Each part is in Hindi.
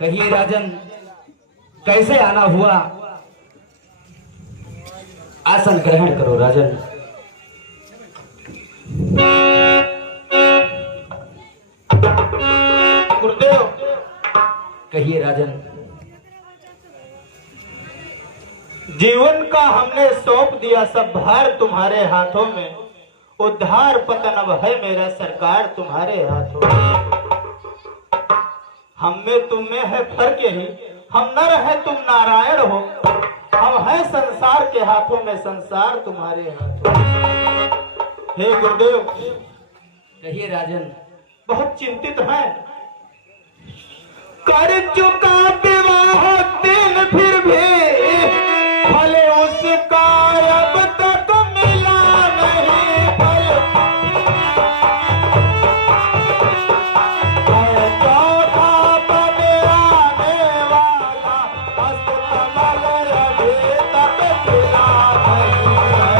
कहिए राजन, कैसे आना हुआ? आसन ग्रहण करो राजन। गुरुदेव, कहिए राजन। जीवन का हमने सौंप दिया सब भार तुम्हारे हाथों में, उद्धार पतन अब है मेरा सरकार तुम्हारे हाथों में। हम में तुम में है फर्क यही, हम नर है तुम नारायण हो, हम हैं संसार के हाथों में, संसार तुम्हारे हाथों में। हे गुरुदेव, कहिए राजन। बहुत चिंतित हैं। कर चुका विवाह दिन फिर भी भले उसका अब तक मिला नहीं फल। चौथा पद आने वाला अस्तकमल अभी तक खिला नहीं है।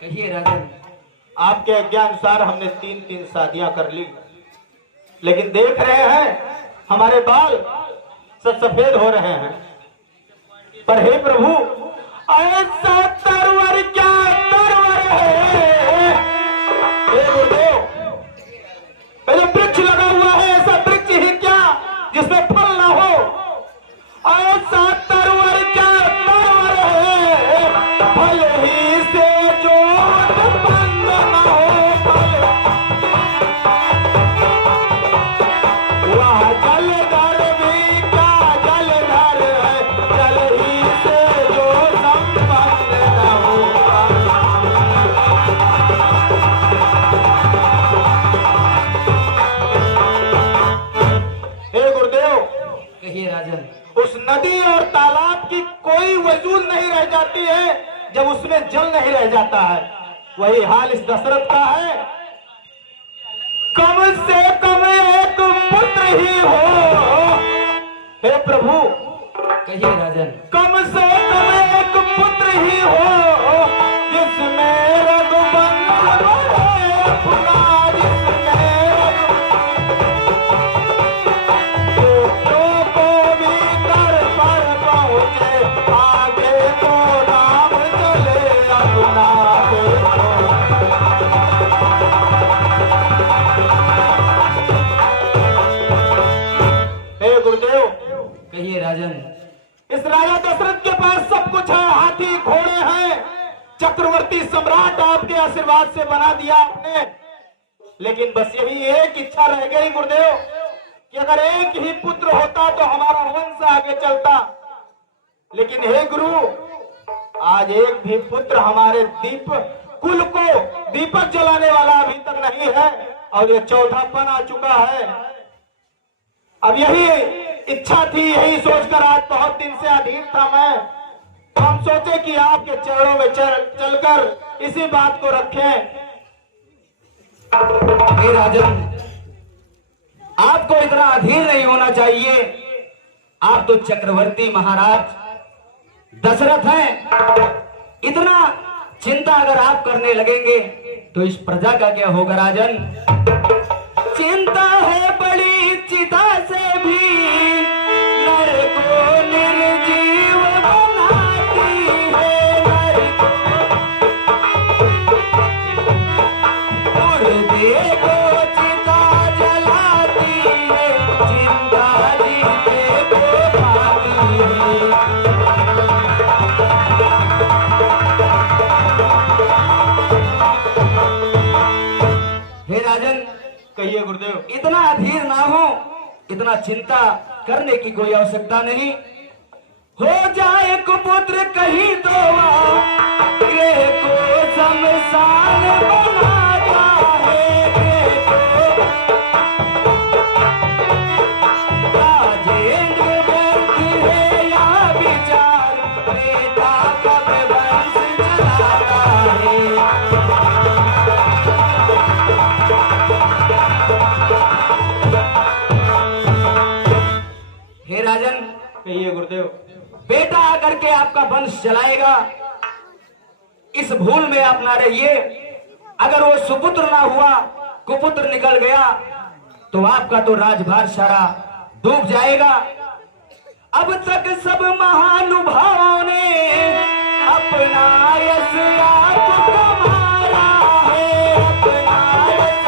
कहिए राजन। आपके आज्ञानुसार हमने 3-3 शादियां कर ली, लेकिन देख रहे हैं हमारे बाल सब सफेद हो रहे हैं। पर हे प्रभु, ऐसा तरवर क्या तरवर है। हे गुरुदेव, पहले वृक्ष लगा हुआ है, ऐसा वृक्ष ही क्या जिसमें फल ना हो। ऐसा तरवर क्या तरवर है, फल ही से जो उत्पन्न न हो फल। वह जलधर भी क्या जलधर है, जल ही से जो संपन्न न हो फल। हे गुरुदेव, कहिए राजन। उस नदी और तालाब की कोई वजूद नहीं रह जाती है जब उसमें जल नहीं रह जाता है। वही हाल इस दशरथ का है। कम से कम एक पुत्र ही हो। हे प्रभु, कहिए राजन। कम से कम एक पुत्र ही हो जिसमें रघुवंश बढ़े अपना, जिसमें को भी कर पर पहुंचे, आगे तो नाम चले अपना देखो। हे गुरुदेव, कहिए राजन। इस राजा दशरथ के पास सब कुछ है, हाथी घोड़े हैं, चक्रवर्ती सम्राट आपके आशीर्वाद से बना दिया आपने। लेकिन बस यही एक इच्छा रह गई गुरुदेव कि अगर एक ही पुत्र होता तो हमारा वंश आगे चलता। लेकिन हे गुरु, आज एक भी पुत्र हमारे कुल को दीपक जलाने वाला अभी तक नहीं है, और ये चौथापन आ चुका है। अब यही इच्छा थी, यही सोचकर आज बहुत दिन से अधीर था मैं। तो हम सोचे कि आपके चरणों में चलकर इसी बात को रखें। हे राजन, आपको इतना अधीर नहीं होना चाहिए। आप तो चक्रवर्ती महाराज दशरथ हैं। इतना चिंता अगर आप करने लगेंगे तो इस प्रजा का क्या होगा राजन? चिंता है बड़ी चिता से भी नर को निर्जीव बनाती है, नर को राजन, कहिए गुरुदेव। इतना अधीर ना हो, इतना चिंता करने की कोई आवश्यकता नहीं। हो जाए कुपुत्र कहीं तो गृह को शमशान बना जाए, राजेंद्र व्यर्थ है या विचार, बेटा कब वंश चलाता है। हे राजन, कहिए गुरुदेव। बेटा आकर के आपका वंश चलाएगा, इस भूल में आप ना रहिए। अगर वो सुपुत्र ना हुआ, कुपुत्र निकल गया, तो आपका तो राजभार सारा डूब जाएगा। अब तक सब महानुभावों ने अपना यश आपको मारा है, अपना यश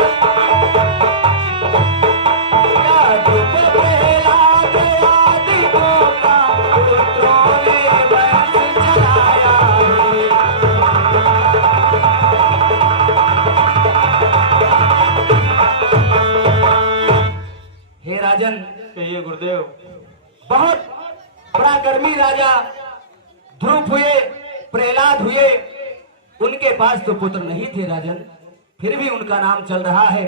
डूब पहला गया दिनों का, पुत्रों ने वंश चलाया है। हे राजन, कहिए गुरुदेव। बहुत पराक्रमी राजा ध्रुव हुए, प्रहलाद हुए, उनके पास तो पुत्र नहीं थे राजन, फिर भी उनका नाम चल रहा है।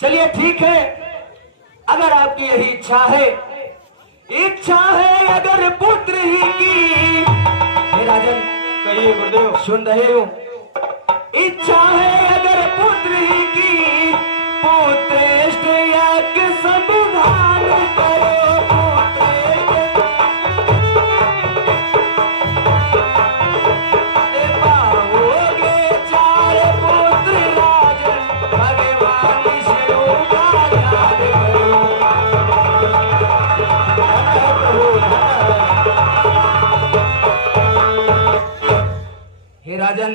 चलिए ठीक है, अगर आपकी यही इच्छा है अगर पुत्र ही की। हे राजन, कहिए गुरुदेव। सुन रहे हो? इच्छा है अगर पुत्र ही की, पुत्रेष्ट यज्ञ संविधान करो, पाओगे चार पुत्र राजन, भगवान शिव का याद करो। हे राजन,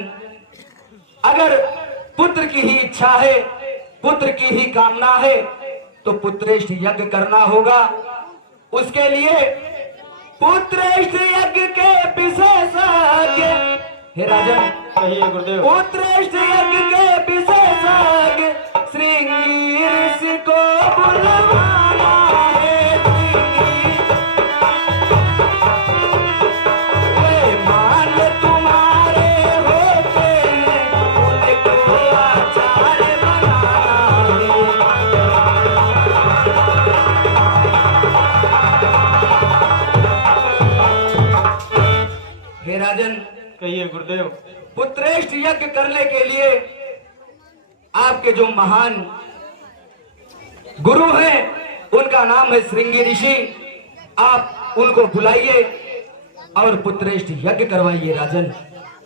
अगर पुत्र की ही इच्छा है, पुत्र की ही कामना है, तो पुत्रेष्ट यज्ञ करना होगा। उसके लिए पुत्रेष्ट यज्ञ के विशेषज्ञ, हे राजन, कहिए गुरुदेव। पुत्रेष्ट यज्ञ के विशेषज्ञ श्रृंगी ऋषि को बुलवाना है। वे मान तुम्हारे होते हैं, उनको आचार्य बनाना है। हे राजन, कहिए गुरुदेव। पुत्रेष्ट यज्ञ करने के लिए आपके जो महान गुरु हैं, उनका नाम है श्रृंगी ऋषि। आप उनको बुलाइए और पुत्रेष्ट यज्ञ करवाइए राजन।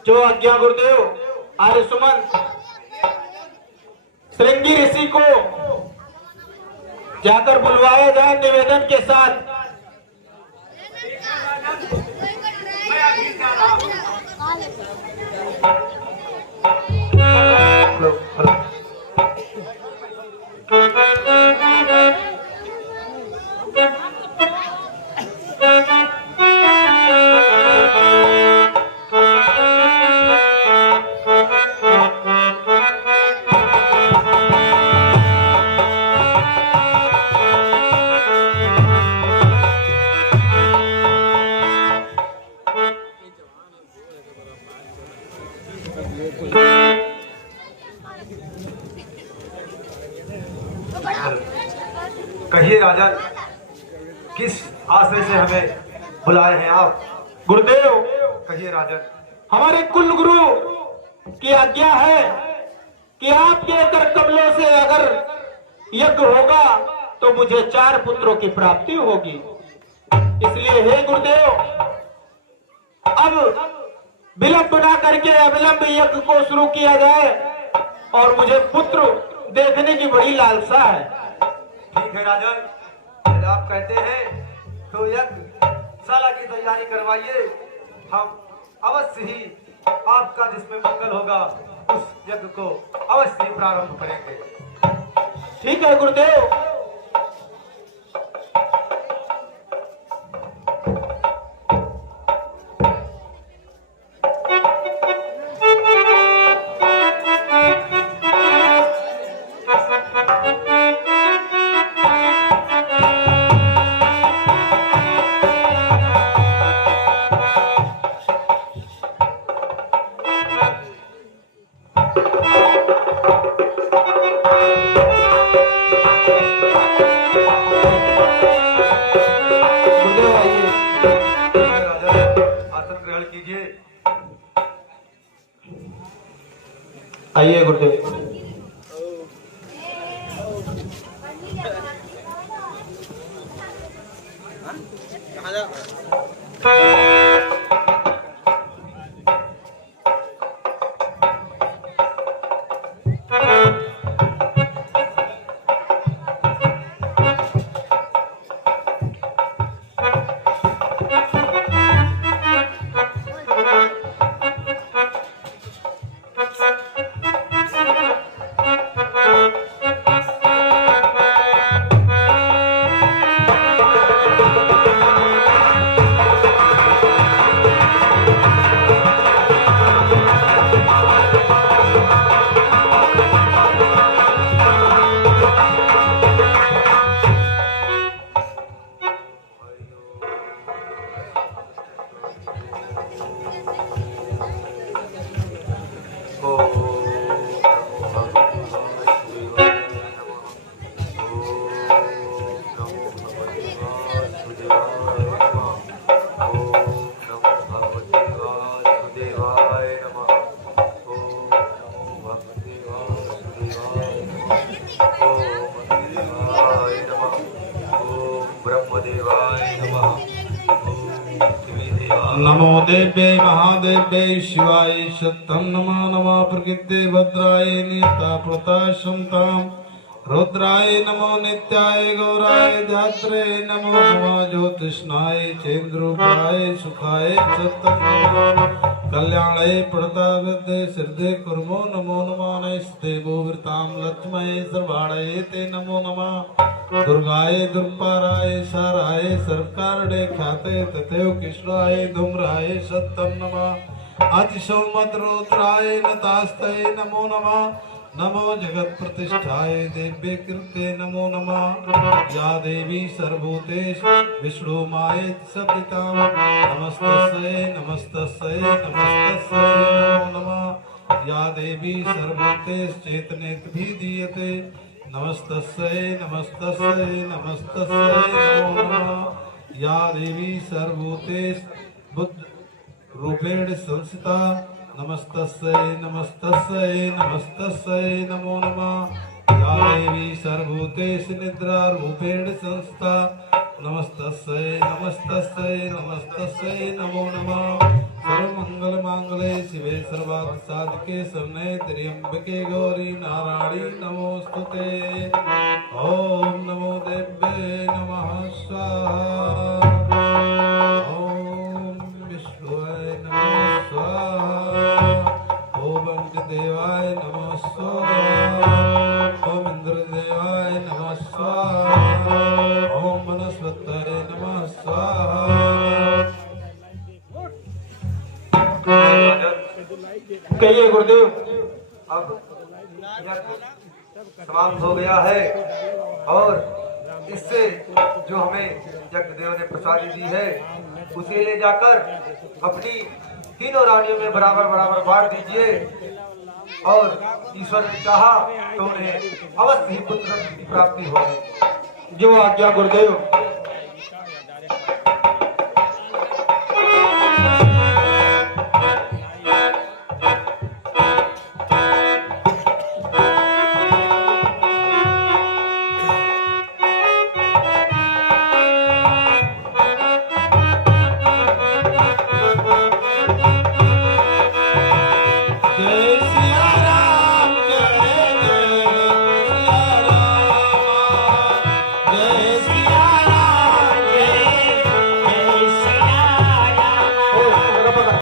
जो आज्ञा गुरुदेव। आर्य सुमन, श्रृंगी ऋषि को जाकर बुलवाया जाए निवेदन के साथ। कहिए राजन, किस आशय से हमें बुलाए हैं आप? गुरुदेव, कहिए राजन। हमारे कुल गुरु की आज्ञा है कि आपके कर कमलों से अगर यज्ञ होगा तो मुझे 4 पुत्रों की प्राप्ति होगी। इसलिए हे गुरुदेव, अब विलंब ना करके अविलंब यज्ञ को शुरू किया जाए, और मुझे पुत्र देखने की बड़ी लालसा है। ठीक है राजन, यदि आप कहते हैं तो यज्ञशाला की तैयारी करवाइए। हम अवश्य ही आपका जिसमें मंगल होगा उस यज्ञ को अवश्य ही प्रारंभ करेंगे। ठीक है गुरुदेव। गुरुदेव आइए। राजन आसन ग्रहण कीजिए। आइए गुरुदेव। नमो देव्यै महादेव्यै शिवाय सत्तं नमः नमः प्रकृते भद्राय नियता प्रताशंताम् रुद्राय नमो नित्याय गौराय धात्रे नमो नमः ज्योतिष्णाय चेन्द्रूपाय सुखाय सत्तं नमः कल्याणाय प्रतापदे सिद्धे कुर्मो नमो नमः नैस्तेवो वृतां लक्ष्मये सर्वाणये ते नमो नमः दुर्गाय दुर्पाराय साराय सर्वकारणे ख्याते तथैव कृष्णाय धूम्राय सत्तं नमः अतिसौमद्रुद्राय नतास्तये नमो नमः नमो जगत प्रतिष्ठाय देव्ये कृते नमो नमः या देवी सर्वभूतेषु विष्णुमायेति सवितां नमस्तस्यै नमस्तस्यै नमस्तस्यै नमो नमः या देवी सर्वभूतेषु चेतनेत्भिधीयते नमस्तस्यै नमस्तस्यै नमस्तस्यै नमो नमः या देवी सर्वभूतेषु बुद्ध रूपेण संस्थिता नमस्तस्यै नमस्तस्यै नमस्तस्यै नमो नमः या देवी सर्वभूतेषु निद्रा रूपेण संस्थिता नमस्तस्यै नमस्तस्यै नमस्तस्यै नमो नमः सर्वमंगल मांगले शिवे सर्वार्थ साधके शरण्ये त्र्यंबके गौरी नारायणी नमोस्तुते ओम नमो देव्ये नमः स्वाहा ओम विष्णुवे नमः स्वाहा ओम देवाय नमः स्वाहा ओम इंद्रदेवाय नमः स्वाहा ओम वनस्पतये नमः स्वाहा। कहिए गुरुदेव। अब यज्ञ समाप्त हो गया है और इससे जो हमें यज्ञदेव ने प्रसादी दी है उसे ले जाकर अपनी तीनों रानियों में बराबर बराबर बांट दीजिए और ईश्वर ने चाहा तो उन्हें अवश्य ही पुत्र की प्राप्ति होगी। जो आज्ञा गुरुदेव।